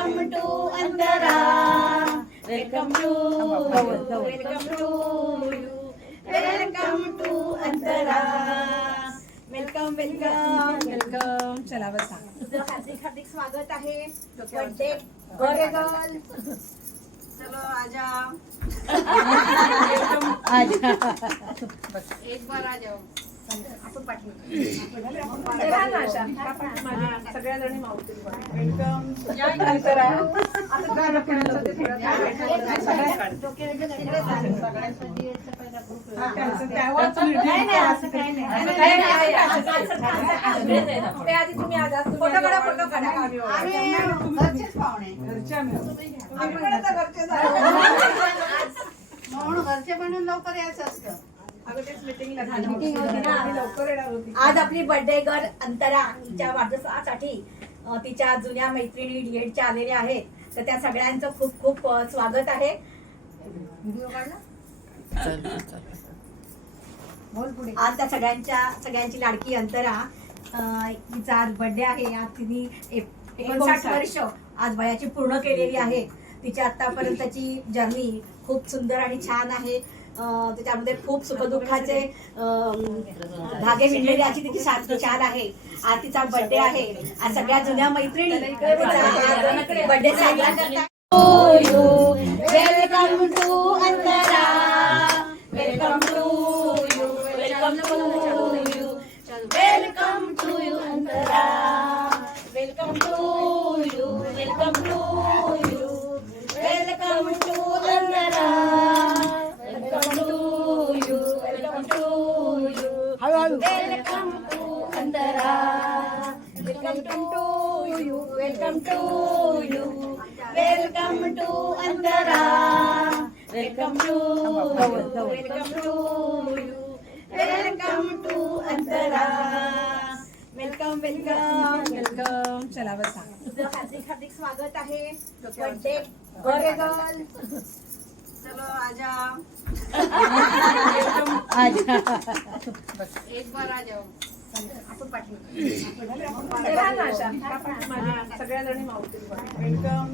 Welcome to Antara, welcome to welcome to Antara, welcome welcome welcome. चला बसा. तुझं हार्दिक हार्दिक स्वागत आहे. Birthday girl. चलो आजा. एक बार आ जाओ. आपण पाठवू. सगळ्या जणी मावतील. वेलकम. आधी तुम्ही आजा. फोटो काढा. फोटो काढा. घरचेच पाहुणे. म्हणून घरचे म्हणून लवकर यायचं असतं. आज आपली बर्थडे गर्ल अंतरा तिच्या वाढदिवसासाठी तिच्या जुन्या मैत्रिणी डीएडच्या आलेल्या आहेत. तर त्या सगळ्यांचं खूप खूप स्वागत आहे. व्हिडिओ काढला. आज त्या सगळ्यांची लाडकी अंतरा हिचा आज बर्थडे आहे. आज तिने 59 वर्ष आज वयाची पूर्ण केलेली आहे. तिच्या आतापर्यंतची जर्नी खूप सुंदर आणि छान आहे. त्याच्यामध्ये खूप सुखदुःखाचे धागे विणलेले अशी तिची छान आहे. आज तिचा बर्थडे आहे. आज सगळ्या जुन्या मैत्रिणी बर्थडे साजरा करतात. Welcome to Antara, welcome to you, welcome to you, welcome to you Antara, welcome to you, welcome to you, welcome to Antara. Welcome to you, welcome to you, welcome to Antara, welcome to you, welcome to you, welcome to Antara, welcome to you, welcome to Antara, welcome welcome. चला बसा. तुझं हार्दिक हार्दिक स्वागत आहे. Birthday girl. चलो आजा. एक बार आ जाओ. आपण पाठवू. सगळ्या जणी मावतील. वेलकम.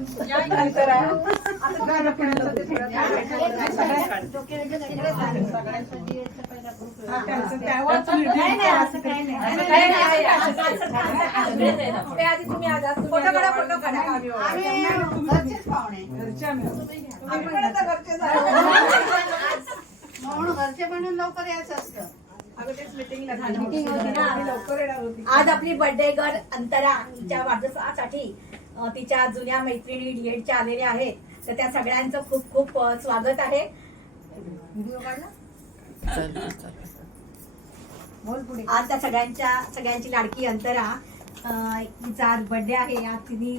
आधी तुम्ही आजा. फोटो काढा. फोटो काढा. घरचेच पाहुणे. म्हणून घरचे म्हणून लवकर यायचं असतं. आज आपली बर्थडे गर्ल अंतरा तिच्या वाढदिवसासाठी तिच्या जुन्या मैत्रिणी डीएडच्या आलेल्या आहेत. तर त्या सगळ्यांचं खूप खूप स्वागत आहे. व्हिडिओ काढला. आज त्या सगळ्यांची लाडकी अंतरा हिचा आज बर्थडे आहे. आज तिने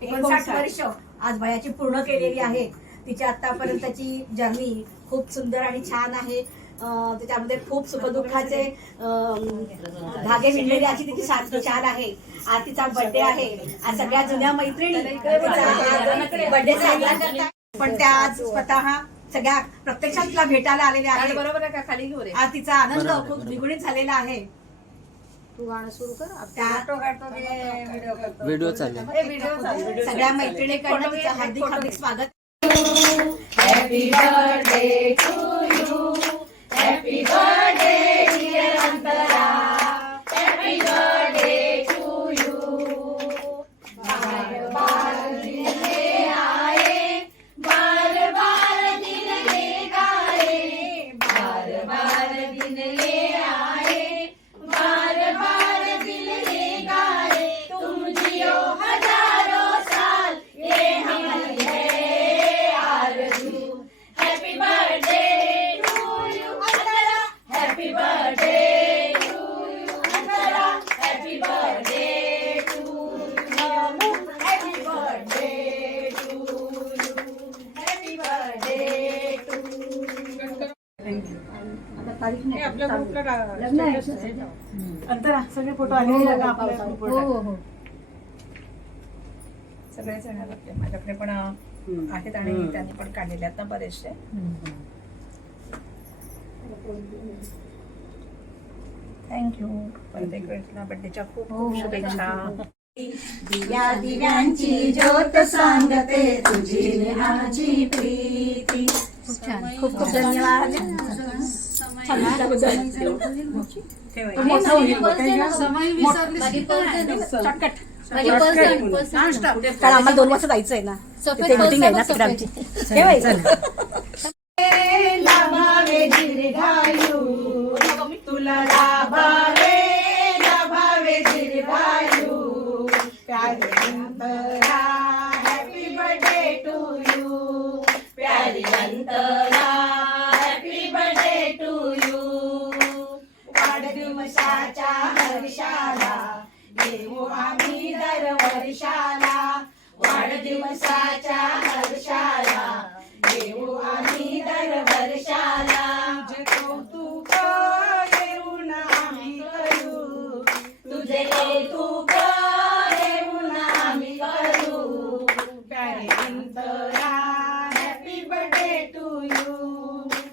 59 वर्ष आज वयाची पूर्ण केलेली आहे. तिच्या आतापर्यंतची जर्नी खूप सुंदर आणि छान आहे. त्याच्यामध्ये खूप सुखदुःखाचे धागे विणलेले अशी तिची छान आहे. आज तिचा बर्थडे आहे. आज सगळ्या जुन्या मैत्रिणी बर्थडे साजरा करतात. पण त्या आज स्वतः सगळ्या प्रत्यक्षात तिला भेटायला आलेल्या आहेत. बरोबर आहे का? खाली घेऊ रे. आज तिचा आनंद खूप द्विगुणित झालेला आहे. तू गाणं सुरू कर. व्हिडिओ चालू. सगळ्या मैत्रिणीकडनं तिचं हार्दिक हार्दिक स्वागत. Happy birthday to you, happy birthday dear Antara, happy birthday to you. बार बार दिन ले आए, बार बार दिन ले गाए, बार बार दिन ले आए, बार बार दिन ले गाए. तुम जियो हजारों साल, ये हमारी है आरज़ू. Happy birthday to you, Antara. Happy birthday to you, Antara. Happy birthday to you. Happy birthday to you. Happy birthday to you. अंतरा सगळे फोटो आले. सगळेच येणार आपले. माझ्याकडे पण आहेत आणि त्यांनी पण काढलेले आहेत ना बरेचसे. थँक्यू. परत एक वेळेस बर्थडेच्या खूप खूप शुभेच्छा. दिया दिव्यांची ज्योत सांगते तुझी माझी प्रीती. खूप छान, खूप खूप धन्यवाद. कारण आम्हाला 2 वाजता जायचंय ना, तिथे मीटिंग आहे ना तिकडे आमची. लाभावे दीर्घायू तुला लाभावे लाभावे दीर्घायू प्यारे Antara happy birthday to you प्यारे Antara happy birthday to you वाढदिवसाच्या हर्षाला येऊ आम्ही दरवर्षाला वाढदिवसाच्या हर्षाला येऊ आम्ही दरवर्षाला तुझे कौतुक येऊन आम्ही करू तुझे कौतुक येऊन आम्ही करू प्यारे Antara happy birthday to you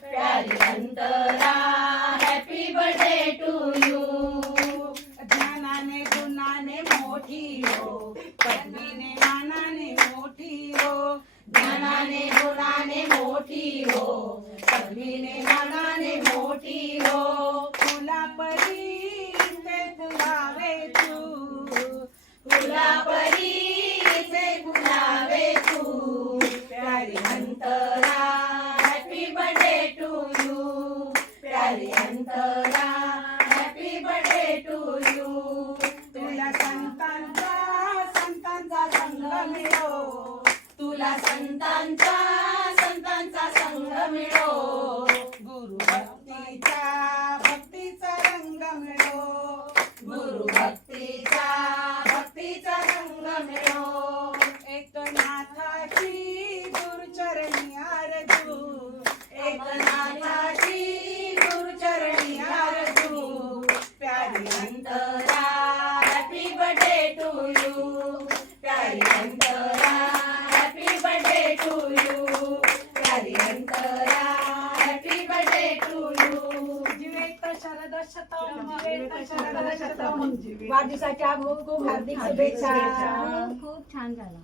प्यारे Antara happy birthday to you ज्ञानाने गुणाने मोठी हो पद्मीने मानाने मोठी हो ज्ञानाने गुणाने मोठी हो पद्मीने मानाने मोठी हो तुला परी ते फुलावे तू तुला परी ते फुलावे तू प्यारी Antara happy birthday to you प्यारी Antara happy birthday to you तुला संतांचा संतांचा संग मिळो तुला संतांचा संतांचा संग मिळो गुरु भक्तीचा भक्तीचा रंग मिळो गुरु भक्तीचा भक्तीचा रंग मिळो एकनाथाची गुरुचरणी आरजू एकनाथाची गुरुचरणी आरजू प्यारी Antara happy birthday to you प्यारी Antara happy birthday to you प्यारी Antara happy birthday to you जीवेत शरद शतम जीवेत शरद शतम वाढदिवसाच्या खूप खूप हार्दिक शुभेच्छा. खूप छान झाला.